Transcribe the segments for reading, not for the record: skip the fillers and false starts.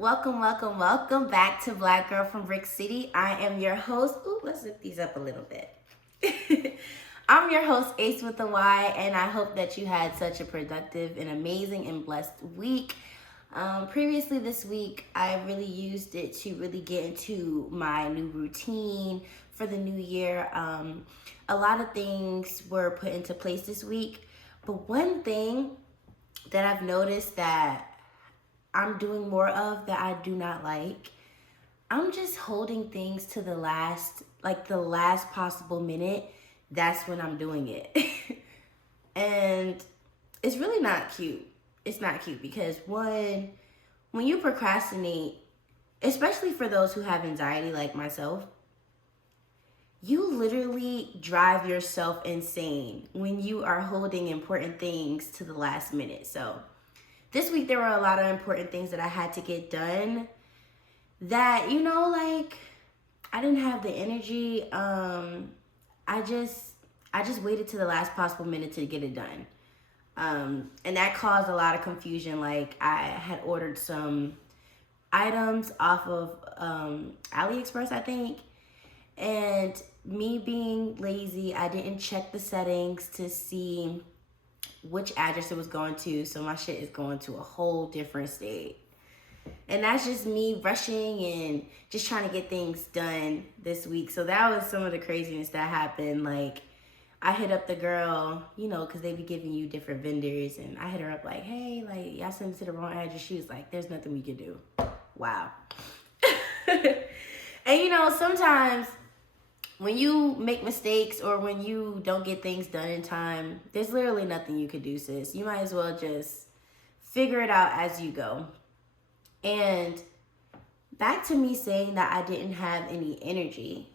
Welcome back to Black Girl from Brick City. I am your host. Ooh, let's zip these up a little bit. I'm your host, Ace with a Y, and I hope that you had such a productive and amazing and blessed week. Previously this week, I really used it to really get into my new routine for the new year. A lot of things were put into place this week, but one thing that I've noticed that I'm doing more of that I do not like, I'm just holding things to the last possible minute. That's when I'm doing it. And it's really not cute. It's not cute because when you procrastinate, especially for those who have anxiety like myself, you literally drive yourself insane when you are holding important things to the last minute. So this week there were a lot of important things that I had to get done that, I didn't have the energy. I just waited to the last possible minute to get it done. And that caused a lot of confusion. Like, I had ordered some items off of AliExpress, I think. And me being lazy, I didn't check the settings to see which address it was going to, so my shit is going to a whole different state. And that's just me rushing and just trying to get things done this week. So that was some of the craziness that happened. Like, I hit up the girl, because they be giving you different vendors, and I hit her up like, hey, y'all sent me to the wrong address. She was like, there's nothing we can do. Wow. And sometimes when you make mistakes or when you don't get things done in time, there's literally nothing you could do, sis. You might as well just figure it out as you go. And back to me saying that I didn't have any energy.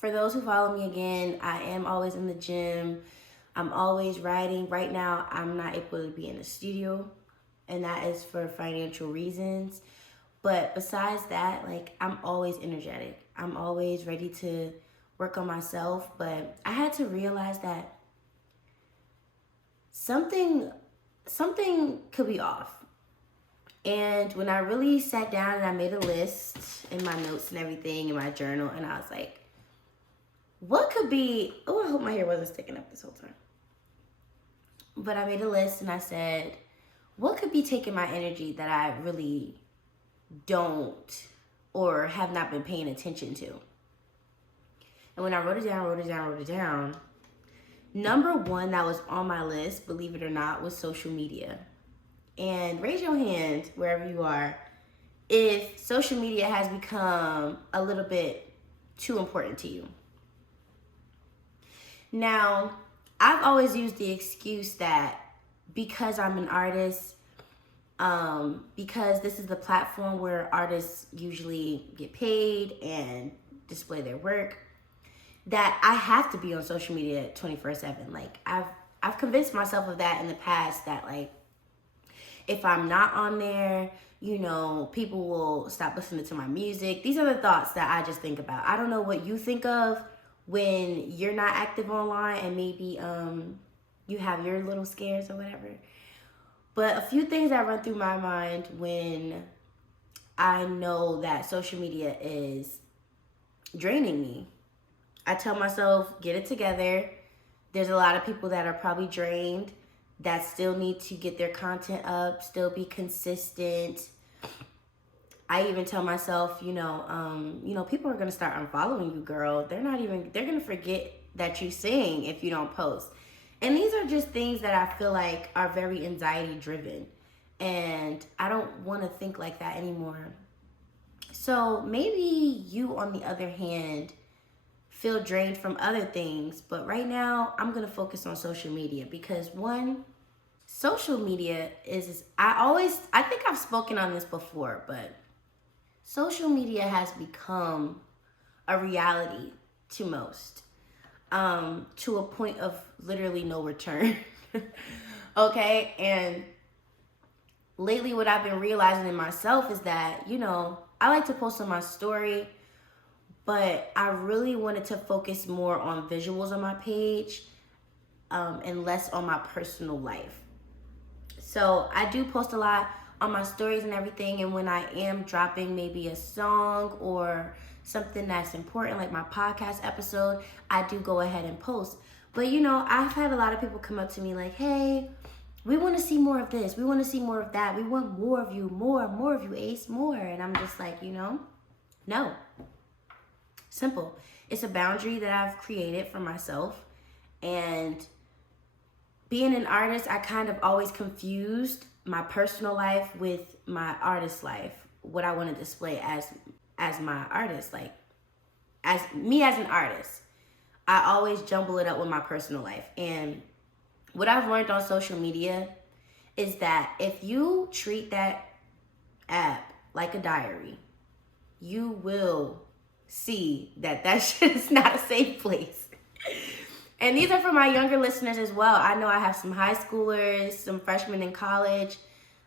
For those who follow me again, I am always in the gym. I'm always writing. Right now, I'm not able to be in the studio, and that is for financial reasons. But besides that, I'm always energetic. I'm always ready to work on myself. But I had to realize that something could be off. And when I really sat down and I made a list in my notes and everything in my journal, and I was like, what could be... Oh, I hope my hair wasn't sticking up this whole time. But I made a list and I said, what could be taking my energy that I really don't or have not been paying attention to? And when I wrote it down, number one that was on my list, believe it or not, was social media. And raise your hand wherever you are if social media has become a little bit too important to you. Now, I've always used the excuse that because I'm an artist, because this is the platform where artists usually get paid and display their work, that I have to be on social media 24/7. I've convinced myself of that in the past, that if I'm not on there, people will stop listening to my music. These are the thoughts that I just think about. I don't know what you think of when you're not active online and maybe you have your little scares or whatever. But a few things that run through my mind when I know that social media is draining me. I tell myself, get it together. There's a lot of people that are probably drained that still need to get their content up, still be consistent. I even tell myself, people are going to start unfollowing you, girl. They're going to forget that you sing if you don't post. And these are just things that I feel like are very anxiety driven. And I don't want to think like that anymore. So maybe you, on the other hand, feel drained from other things. But right now, I'm going to focus on social media because social media is, I think I've spoken on this before, but social media has become a reality to most, to a point of literally no return. Okay? And lately what I've been realizing in myself is that, I like to post on my story, but I really wanted to focus more on visuals on my page, and less on my personal life. So I do post a lot on my stories and everything. And when I am dropping maybe a song or something that's important, like my podcast episode, I do go ahead and post. But you know, I've had a lot of people come up to me like, hey, we want to see more of this. We want to see more of that. We want more of you, more of you, Ace, more. And I'm just like, you know, no. Simple. It's a boundary that I've created for myself. And being an artist, I kind of always confused my personal life with my artist life. What I want to display as my artist, like as me as an artist. I always jumble it up with my personal life. And what I've learned on social media is that if you treat that app like a diary, you will see that that shit is not a safe place. And these are for my younger listeners as well. I know I have some high schoolers, some freshmen in college.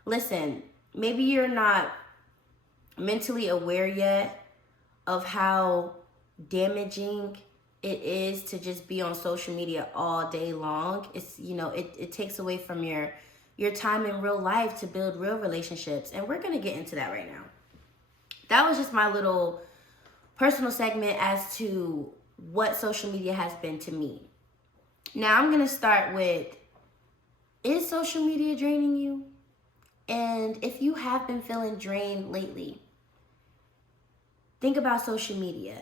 Listen, maybe you're not mentally aware yet of how damaging it is to just be on social media all day long. It's, you know, it takes away from your time in real life to build real relationships. And we're going to get into that right now. That was just my little personal segment as to what social media has been to me. Now I'm going to start with, is social media draining you? And if you have been feeling drained lately, think about social media.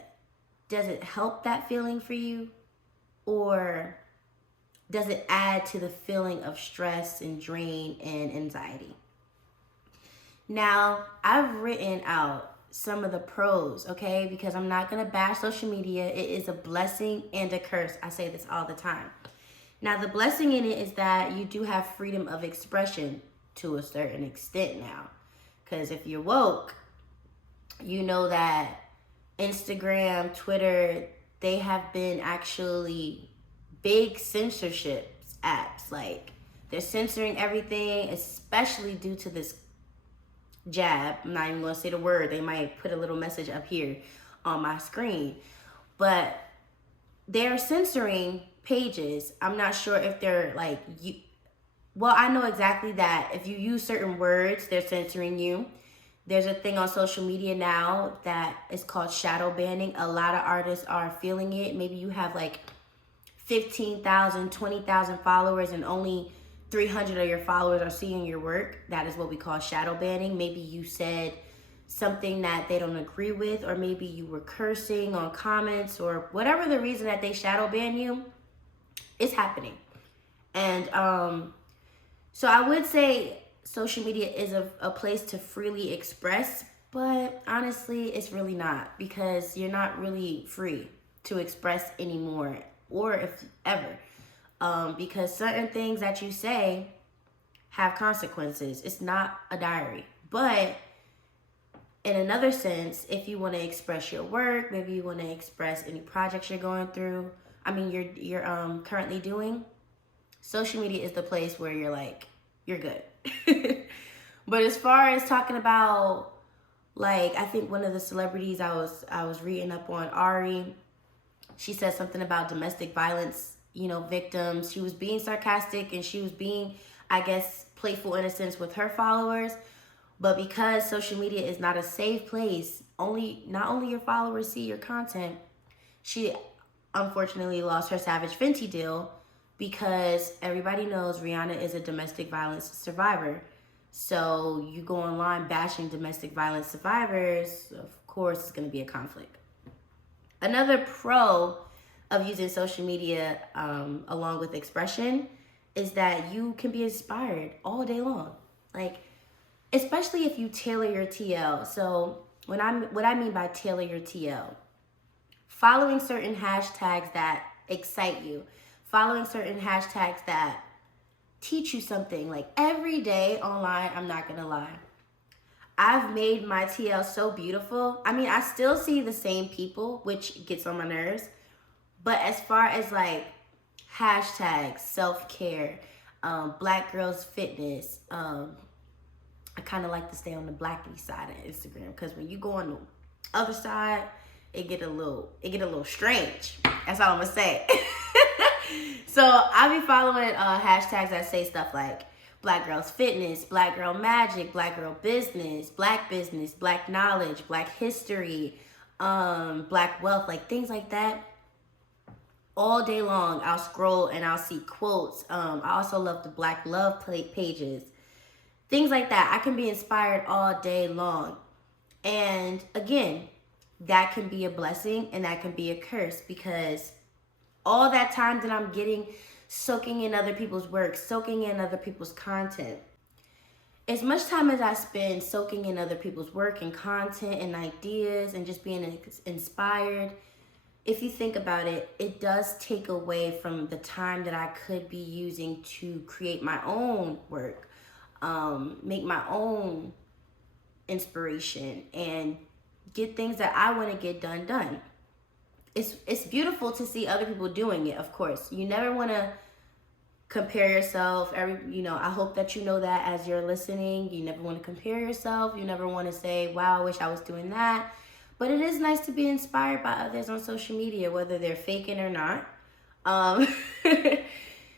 Does it help that feeling for you? Or does it add to the feeling of stress and drain and anxiety? Now, I've written out some of the pros, okay? Because I'm not going to bash social media. It is a blessing and a curse. I say this all the time. Now, the blessing in it is that you do have freedom of expression to a certain extent now. Because if you're woke, you know that Instagram, Twitter, they have been actually big censorship apps. Like, they're censoring everything, especially due to this jab. I'm not even going to say the word. They might put a little message up here on my screen. But they're censoring pages. I'm not sure if they're like, well, I know exactly that if you use certain words, they're censoring you. There's a thing on social media now that is called shadow banning. A lot of artists are feeling it. Maybe you have like 15,000, 20,000 followers and only 300 of your followers are seeing your work. That is what we call shadow banning. Maybe you said something that they don't agree with, or maybe you were cursing on comments, or whatever the reason that they shadow ban you, it's happening. And so I would say social media is a place to freely express, but honestly, it's really not, because you're not really free to express anymore, or if ever, because certain things that you say have consequences. It's not a diary. But in another sense, if you want to express your work, maybe you want to express any projects you're going through, you're currently doing, social media is the place where you're like, you're good. But as far as talking about, like, I think one of the celebrities I was reading up on, Ari, she said something about domestic violence, victims. She was being sarcastic and she was being, I guess, playful in a sense with her followers. But because social media is not a safe place, not only your followers see your content, she unfortunately lost her Savage Fenty deal, because everybody knows Rihanna is a domestic violence survivor. So you go online bashing domestic violence survivors, of course it's going to be a conflict. Another pro of using social media along with expression is that you can be inspired all day long. Like, especially if you tailor your TL. So what I mean by tailor your TL, following certain hashtags that excite you, following certain hashtags that teach you something. Like, every day online, I'm not gonna lie, I've made my TL so beautiful. I still see the same people, which gets on my nerves. But as far as like hashtags, self-care, black girls fitness, I kind of like to stay on the blacky side of Instagram, because when you go on the other side, it get a little strange. That's all I'm gonna say. So I be following hashtags that say stuff like Black girls fitness, black girl magic, black girl business, black knowledge, black history, black wealth, like things like that. All day long, I'll scroll and I'll see quotes. I also love the black love pages, things like that. I can be inspired all day long. And again, that can be a blessing and that can be a curse, because all that time that I'm getting soaking in other people's work, soaking in other people's content, as much time as I spend soaking in other people's work and content and ideas and just being inspired, if you think about it, it does take away from the time that I could be using to create my own work, make my own inspiration, and get things that I want to get done. It's beautiful to see other people doing it, of course. You never want to compare yourself. I hope that you know that as you're listening. You never want to compare yourself. You never want to say, wow, I wish I was doing that. But it is nice to be inspired by others on social media, whether they're faking or not.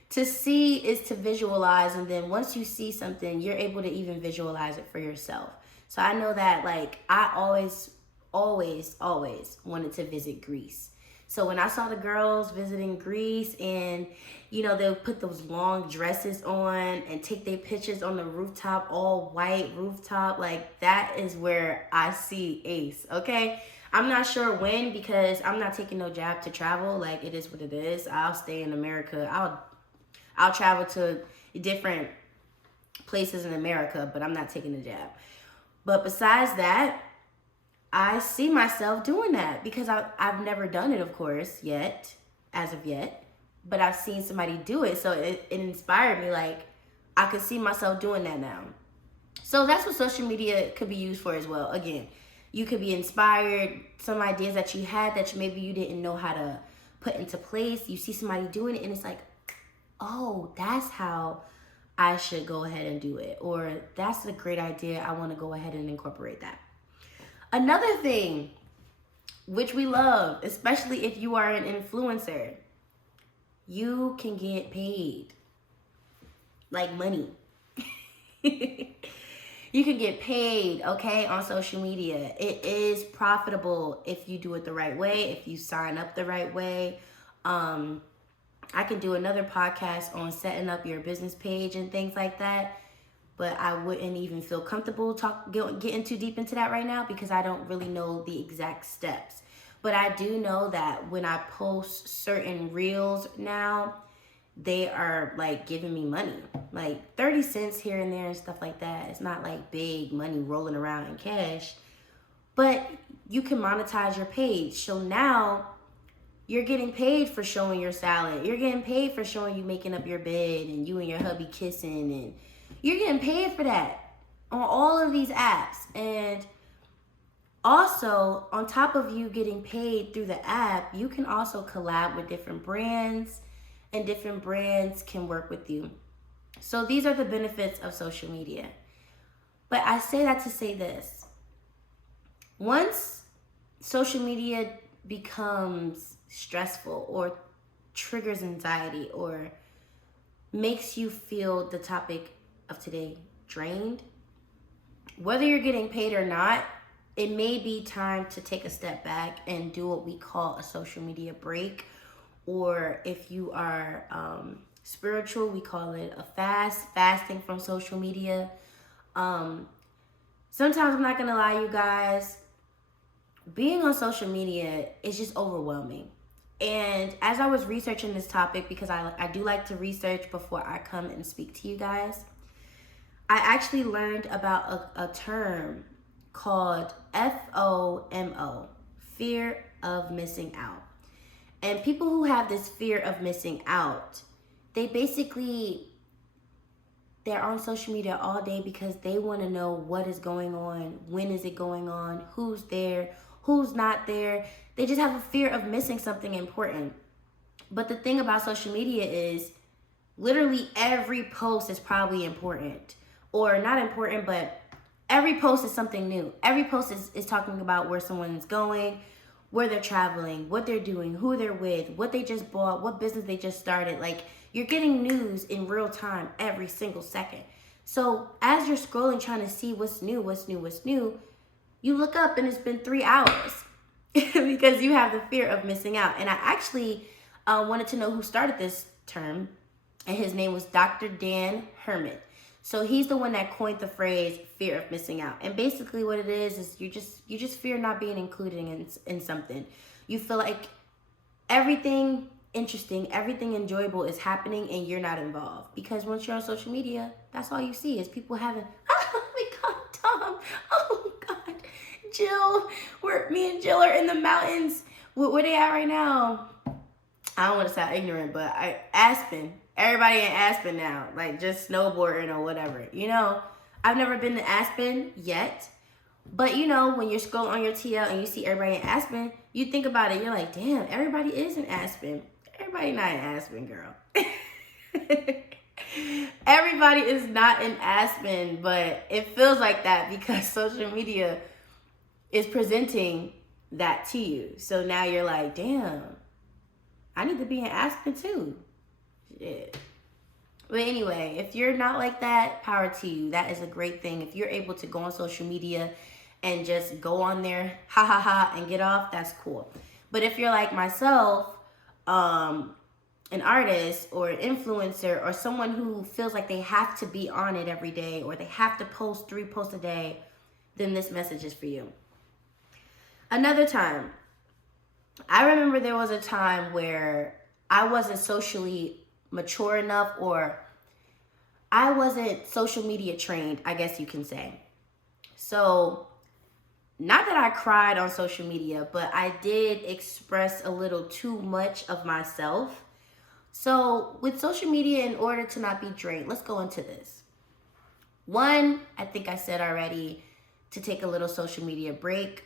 To see is to visualize, and then once you see something, you're able to even visualize it for yourself. So I know that, like, I always wanted to visit Greece. So when I saw the girls visiting Greece, and they'll put those long dresses on and take their pictures on the rooftop, all white rooftop, like, that is where I see Ace, okay? I'm not sure when, because I'm not taking no jab to travel. Like, it is what it is. I'll stay in America. I'll travel to different places in America, but I'm not taking the jab. But besides that, I see myself doing that, because I've never done it, of course, as of yet. But I've seen somebody do it, so it inspired me. Like, I could see myself doing that now. So that's what social media could be used for as well. Again, you could be inspired, some ideas that you had that maybe you didn't know how to put into place. You see somebody doing it, and it's like, oh, that's how I should go ahead and do it. Or that's a great idea. I want to go ahead and incorporate that. Another thing, which we love, especially if you are an influencer, you can get paid, like money. You can get paid, okay, on social media. It is profitable if you do it the right way, if you sign up the right way. I can do another podcast on setting up your business page and things like that, but I wouldn't even feel comfortable getting too deep into that right now, because I don't really know the exact steps. But I do know that when I post certain reels now, they are like giving me money, like 30 cents here and there and stuff like that. It's not like big money rolling around in cash, but you can monetize your page. So now you're getting paid for showing your salad. You're getting paid for showing you making up your bed and you and your hubby kissing, and you're getting paid for that on all of these apps. And also, on top of you getting paid through the app, you can also collab with different brands, and different brands can work with you. So these are the benefits of social media. But I say that to say this. Once social media becomes stressful or triggers anxiety or makes you feel the topic of today drained, whether you're getting paid or not, it may be time to take a step back and do what we call a social media break. Or if you are spiritual, we call it a fasting from social media. Sometimes, I'm not gonna lie, you guys, being on social media is just overwhelming. And as I was researching this topic, because I do like to research before I come and speak to you guys, I actually learned about a term called FOMO, fear of missing out. And people who have this fear of missing out, they're on social media all day because they want to know what is going on, when is it going on, who's there, who's not there. They just have a fear of missing something important. But the thing about social media is literally every post is probably important. Or not important, but every post is something new. Every post is talking about where someone is going, where they're traveling, what they're doing, who they're with, what they just bought, what business they just started. Like, you're getting news in real time every single second. So as you're scrolling, trying to see what's new, you look up and it's been 3 hours because you have the fear of missing out. And I actually wanted to know who started this term, and his name was Dr. Dan Herman. So he's the one that coined the phrase fear of missing out. And basically what it is you just fear not being included in something. You feel like everything interesting, everything enjoyable is happening and you're not involved. Because once you're on social media, that's all you see is people having, oh my God, Tom, oh God, Jill, me and Jill are in the mountains. Where they at right now? I don't want to sound ignorant, but Aspen. Everybody in Aspen now, like just snowboarding or whatever. You know, I've never been to Aspen yet, but you know, when you're scrolling on your TL and you see everybody in Aspen, you think about it. You're like, damn, everybody is in Aspen. Everybody not in Aspen, girl. Everybody is not in Aspen, but it feels like that because social media is presenting that to you. So now you're like, damn, I need to be in Aspen too. Shit. But anyway, if you're not like that, power to you. That is a great thing. If you're able to go on social media and just go on there, ha ha ha, and get off, that's cool. But if you're like myself, an artist or an influencer or someone who feels like they have to be on it every day or they have to post 3 posts a day, then this message is for you. Another time, I remember there was a time where I wasn't socially mature enough, or I wasn't social media trained, I guess you can say. So, not that I cried on social media, but I did express a little too much of myself. So, with social media, in order to not be drained, let's go into this. One, I think I said already, to take a little social media break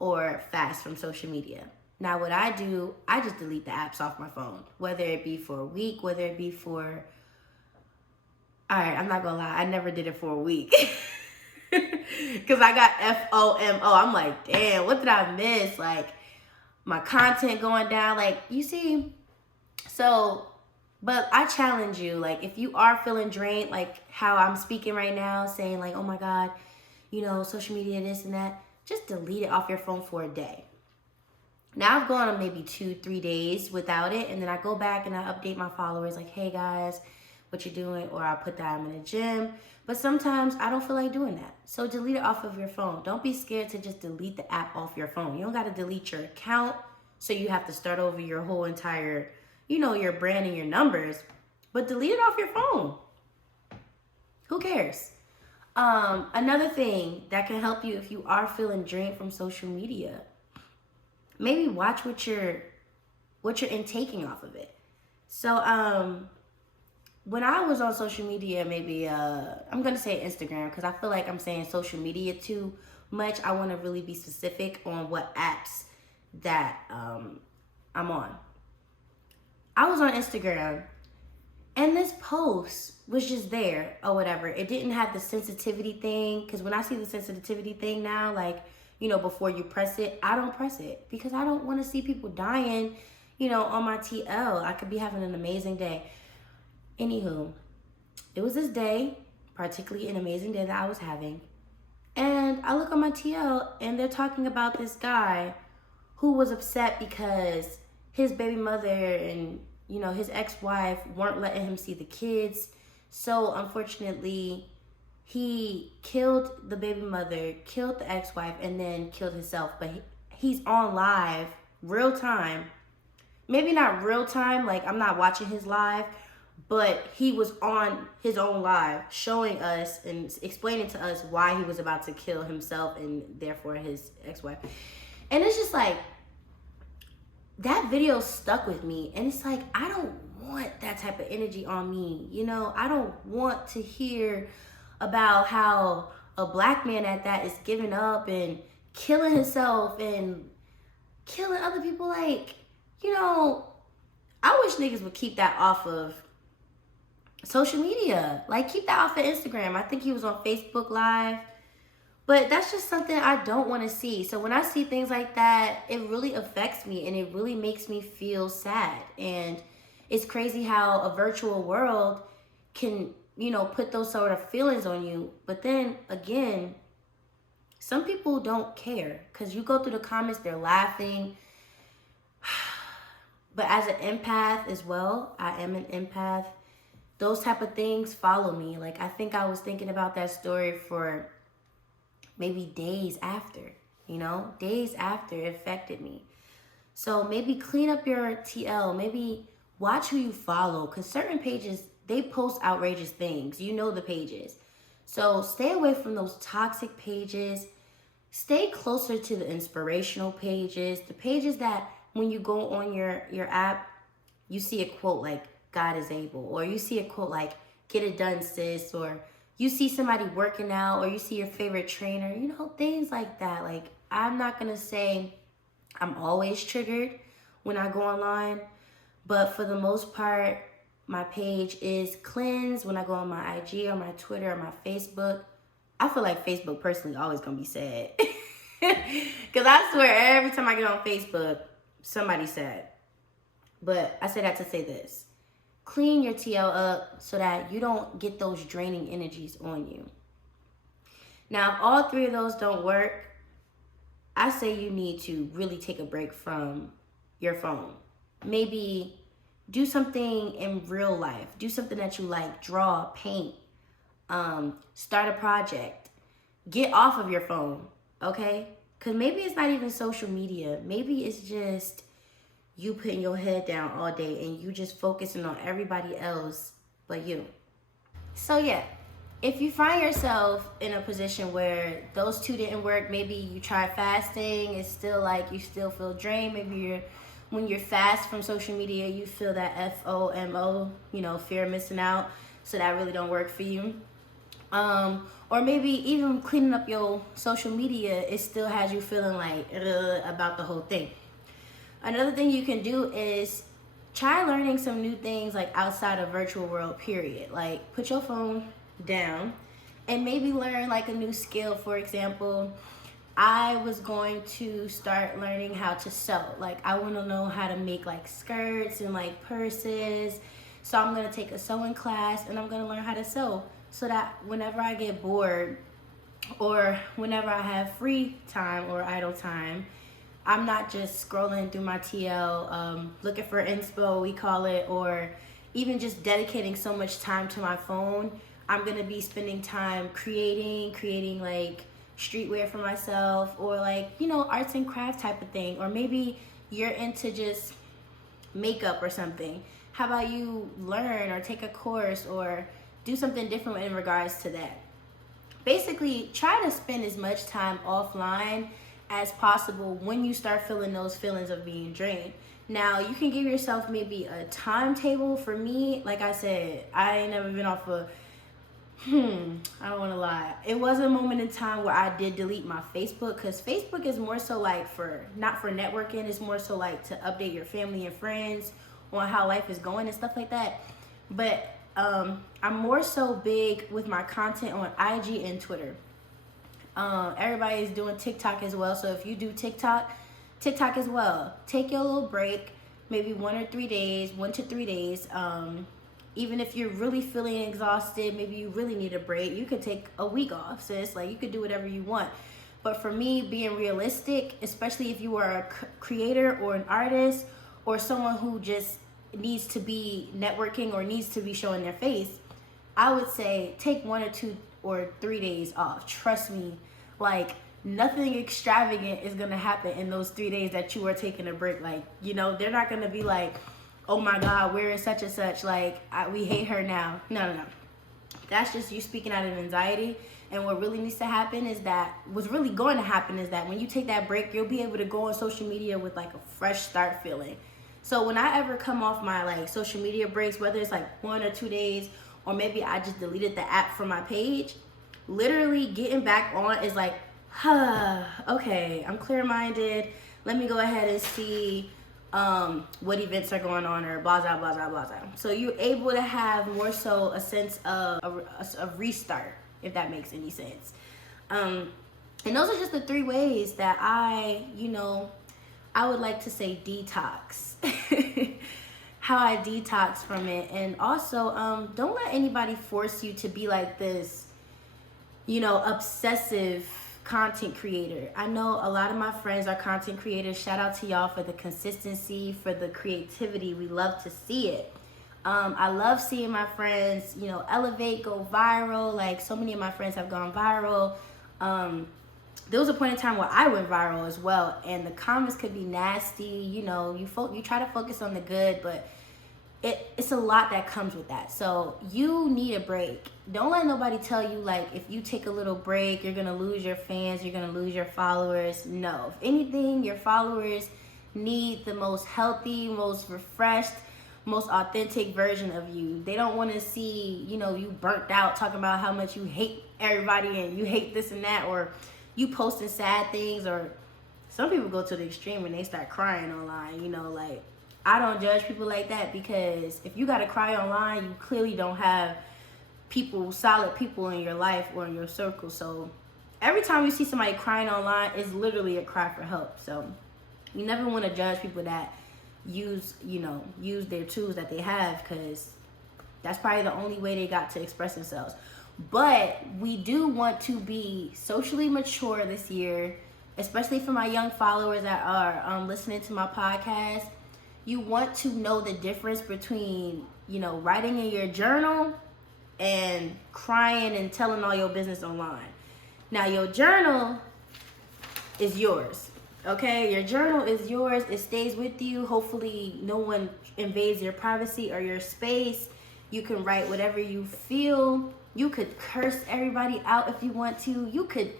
or fast from social media. Now, what I do, I just delete the apps off my phone, whether it be for a week, whether it be for, all right, I'm not gonna lie, I never did it for a week. Because I got FOMO. I'm like, damn, what did I miss? Like, my content going down, like, you see? So, but I challenge you, like, if you are feeling drained, like how I'm speaking right now, saying like, oh my God, you know, social media, this and that, just delete it off your phone for a day. Now I've gone on maybe 2-3 days without it, and then I go back and I update my followers like, hey guys, what you doing? Or I'll put that I'm in the gym. But sometimes I don't feel like doing that. So delete it off of your phone. Don't be scared to just delete the app off your phone. You don't got to delete your account, so you have to start over your whole entire, you know, your brand and your numbers. But delete it off your phone. Who cares? Another thing that can help you if you are feeling drained from social media, maybe watch what you're intaking off of it. So when I was on social media, maybe I'm gonna say Instagram because I feel like I'm saying social media too much. I want to really be specific on what apps that I'm on. I was on Instagram and this post was just there or whatever. It didn't have the sensitivity thing, because when I see the sensitivity thing now, like, you know, before you press it, I don't press it because I don't want to see people dying, you know, on my TL. I could be having an amazing day. Anywho, it was this day, particularly an amazing day that I was having. And I look on my TL and they're talking about this guy who was upset because his baby mother and, you know, his ex-wife weren't letting him see the kids. So unfortunately, he killed the baby mother, killed the ex-wife, and then killed himself. But he's on live, real time. Maybe not real time, like I'm not watching his live, but he was on his own live showing us and explaining to us why he was about to kill himself and therefore his ex-wife. And it's just like, that video stuck with me. And it's like, I don't want that type of energy on me. You know, I don't want to hear about how a black man at that is giving up and killing himself and killing other people. Like, you know, I wish niggas would keep that off of social media. Like, keep that off of Instagram. I think he was on Facebook Live. But that's just something I don't want to see. So when I see things like that, it really affects me and it really makes me feel sad. And it's crazy how a virtual world can put those sort of feelings on you. But then again, some people don't care because you go through the comments, they're laughing. But as an empath as well, I am an empath. Those type of things follow me. Like, I think I was thinking about that story for maybe days after, days after it affected me. So maybe clean up your TL. Maybe watch who you follow, because certain pages, they post outrageous things. You know the pages. So stay away from those toxic pages. Stay closer to the inspirational pages, the pages that when you go on your app, you see a quote like, God is able, or you see a quote like, get it done, sis, or you see somebody working out, or you see your favorite trainer, things like that. Like, I'm not going to say I'm always triggered when I go online, but for the most part, my page is cleansed when I go on my IG or my Twitter or my Facebook. I feel like Facebook personally always going to be sad. Because I swear every time I get on Facebook, somebody's sad. But I say that to say this. Clean your TL up so that you don't get those draining energies on you. Now, if all three of those don't work, I say you need to really take a break from your phone. Maybe do something in real life. Do something that you like. Draw, paint, start a project. Get off of your phone, okay? Because maybe it's not even social media. Maybe it's just you putting your head down all day and you just focusing on everybody else but you. So yeah, if you find yourself in a position where those two didn't work, maybe you try fasting, it's still like you still feel drained. Maybe when you're fast from social media, you feel that FOMO, fear of missing out. So that really don't work for you. Or maybe even cleaning up your social media, it still has you feeling like about the whole thing. Another thing you can do is try learning some new things like outside of virtual world, period. Like, put your phone down and maybe learn like a new skill. For example, I was going to start learning how to sew. Like, I want to know how to make like skirts and like purses. So I'm going to take a sewing class and I'm going to learn how to sew so that whenever I get bored or whenever I have free time or idle time, I'm not just scrolling through my TL, looking for inspo, we call it, or even just dedicating so much time to my phone. I'm gonna be spending time creating like streetwear for myself, or like, arts and crafts type of thing. Or maybe you're into just makeup or something. How about you learn or take a course or do something different in regards to that? Basically, try to spend as much time offline as possible when you start feeling those feelings of being drained. Now, you can give yourself maybe a timetable. For me, like I said, I ain't never been off of, I don't want to lie. It was a moment in time where I did delete my Facebook, because Facebook is more so like not for networking. It's more so like to update your family and friends on how life is going and stuff like that. But I'm more so big with my content on IG and Twitter. Everybody's doing TikTok as well. So if you do TikTok as well, take your little break, maybe 1 to 3 days. Even if you're really feeling exhausted, maybe you really need a break, you could take a week off, sis. Like, you could do whatever you want. But for me, being realistic, especially if you are a creator or an artist or someone who just needs to be networking or needs to be showing their face, I would say take 1 or 2 or 3 days off. Trust me, like, nothing extravagant is gonna happen in those 3 days that you are taking a break. Like, they're not gonna be like, oh my God, where is such and such? Like, we hate her now. No. That's just you speaking out of anxiety. And what really needs to happen is what's really going to happen is that when you take that break, you'll be able to go on social media with like a fresh start feeling. So when I ever come off my like social media breaks, whether it's like 1 or 2 days, or maybe I just deleted the app from my page, literally getting back on is like, okay, I'm clear-minded. Let me go ahead and see what events are going on, or blah, blah, blah, blah, blah. So you're able to have more so a sense of a restart, if that makes any sense. And those are just the 3 ways that I would like to say detox. how I detox from it. And also, don't let anybody force you to be like this, obsessive content creator. I know a lot of my friends are content creators. Shout out to y'all for the consistency, for the creativity. We love to see it. I love seeing my friends, elevate, go viral. Like, so many of my friends have gone viral. There was a point in time where I went viral as well, and the comments could be nasty. You try to focus on the good, but it's a lot that comes with that. So you need a break. Don't let nobody tell you, like, if you take a little break, you're gonna lose your fans, you're gonna lose your followers. No. If anything, your followers need the most healthy, most refreshed, most authentic version of you. They don't want to see, you burnt out, talking about how much you hate everybody and you hate this and that, or you posting sad things, or some people go to the extreme and they start crying online. Like, I don't judge people like that, because if you gotta cry online, you clearly don't have solid people in your life or in your circle. So every time you see somebody crying online, it's literally a cry for help. So you never want to judge people that use their tools that they have, because that's probably the only way they got to express themselves. But we do want to be socially mature this year, especially for my young followers that are listening to my podcast. You want to know the difference between, writing in your journal and crying and telling all your business online. Now, your journal is yours, okay? Your journal is yours. It stays with you. Hopefully, no one invades your privacy or your space. You can write whatever you feel. You could curse everybody out if you want to. You could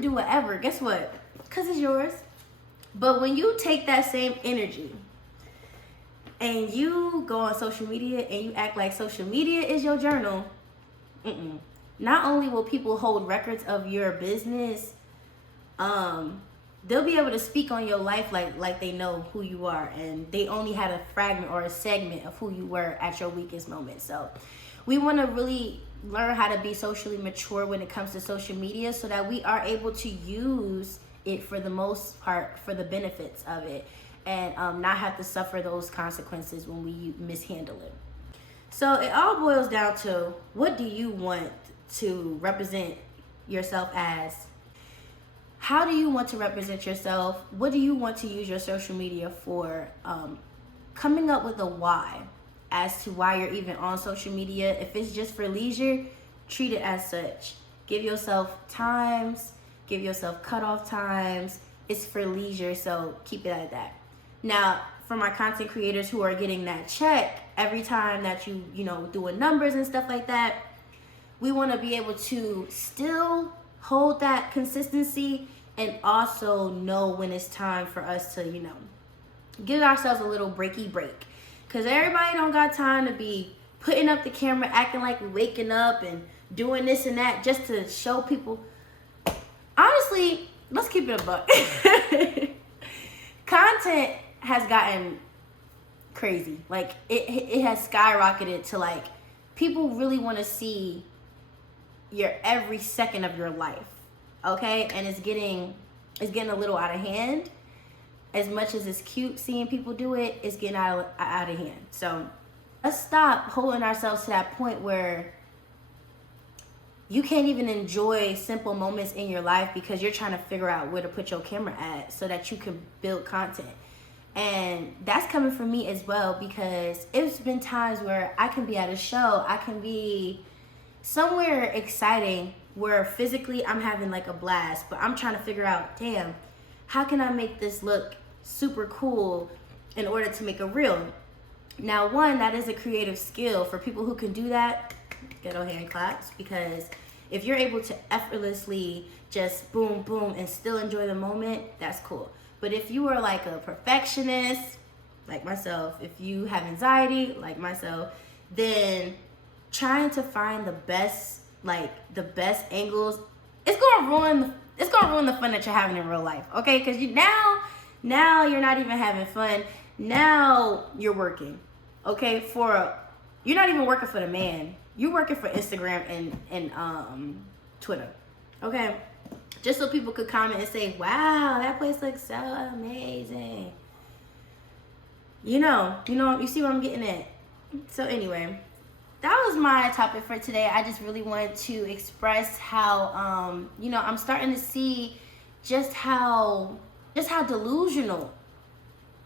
do whatever. Guess what? Because it's yours. But when you take that same energy and you go on social media and you act like social media is your journal, not only will people hold records of your business, they'll be able to speak on your life like they know who you are, and they only had a fragment or a segment of who you were at your weakest moment. So we want to really learn how to be socially mature when it comes to social media, so that we are able to use it for the most part for the benefits of it, and not have to suffer those consequences when we mishandle it. So it all boils down to, what do you want to represent yourself as? How do you want to represent yourself? What do you want to use your social media for? Coming up with a why as to why you're even on social media. If it's just for leisure, treat it as such. Give yourself times, give yourself cutoff times. It's for leisure, so keep it at that. Now, for my content creators who are getting that check every time that you doing numbers and stuff like that, we want to be able to still hold that consistency, and also know when it's time for us to, give ourselves a little breaky break. Because everybody don't got time to be putting up the camera, acting like we're waking up and doing this and that just to show people. Honestly, let's keep it a buck. Content has gotten crazy. Like, it has skyrocketed to, like, people really want to see your every second of your life, okay? And it's getting a little out of hand. As much as it's cute seeing people do it, it's getting out of hand. So let's stop holding ourselves to that point where you can't even enjoy simple moments in your life because you're trying to figure out where to put your camera at so that you can build content. And that's coming from me as well, because it's been times where I can be at a show, I can be somewhere exciting where physically I'm having like a blast, but I'm trying to figure out, damn, how can I make this look super cool in order to make a reel? Now, one, that is a creative skill. For people who can do that, get on hand claps, because if you're able to effortlessly just boom, boom, and still enjoy the moment, that's cool. But if you are like a perfectionist, like myself, if you have anxiety, like myself, then trying to find the best angles, it's gonna ruin the fun that you're having in real life, okay? Because now you're not even having fun. Now you're working, okay? You're not even working for the man. You're working for Instagram and Twitter, okay? Just so people could comment and say, wow, that place looks so amazing. You see what I'm getting at. So anyway, that was my topic for today. I just really wanted to express how, I'm starting to see just how delusional,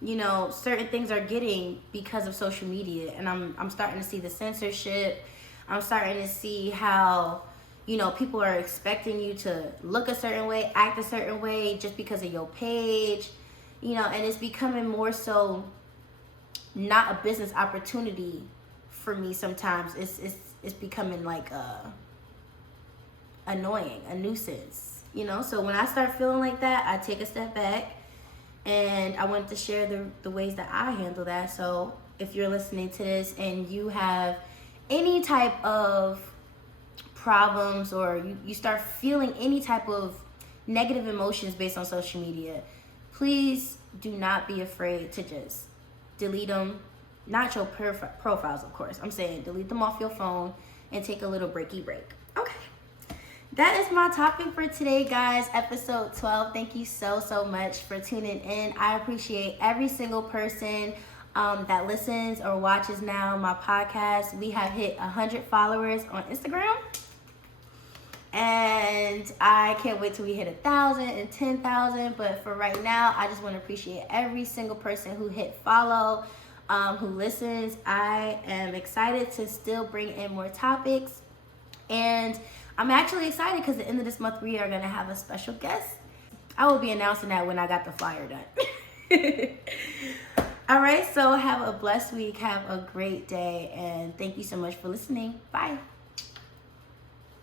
certain things are getting because of social media. And I'm starting to see the censorship. I'm starting to see how, people are expecting you to look a certain way, act a certain way just because of your page, and it's becoming more so not a business opportunity for me sometimes. It's becoming like annoying, a nuisance, So when I start feeling like that, I take a step back, and I wanted to share the ways that I handle that. So if you're listening to this and you have any type of problems, or you start feeling any type of negative emotions based on social media, please do not be afraid to just delete them. Not your profiles, of course. I'm saying delete them off your phone and take a little breaky break. Okay. That is my topic for today, guys. Episode 12. Thank you so much for tuning in. I appreciate every single person that listens or watches now my podcast. We have hit 100 followers on Instagram. And I can't wait till we hit 1,000 and 10,000. But for right now, I just want to appreciate every single person who hit follow, who listens. I am excited to still bring in more topics. And I'm actually excited because at the end of this month, we are going to have a special guest. I will be announcing that when I got the flyer done. All right, so have a blessed week. Have a great day. And thank you so much for listening. Bye.